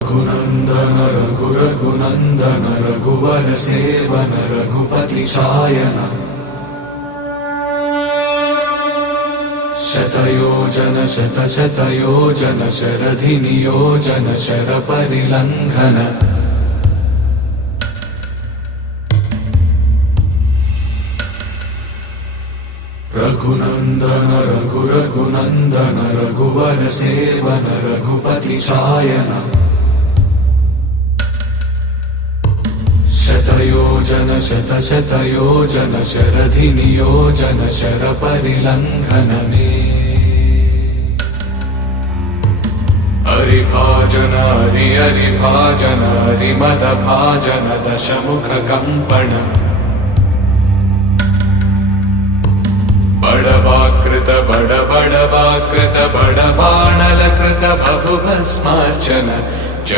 रघुनंदन रघुनंदन रघुवर seven Raghupati Shayan शतयोजन शतशतयोजन शरधि नियोजन sir परिलंघन Raghunandan Raghunandan रघुवर seven Raghupati Shayan शतयोजन शतशतयोजन शरधि नियोजन sir परिलंघन में हरिभाजन हरिभाजन हरिमद भाजन दशमुख कंपन बड़वाकृत बड़वाकृत बड़बाणलकृत बहुभस्मार्चन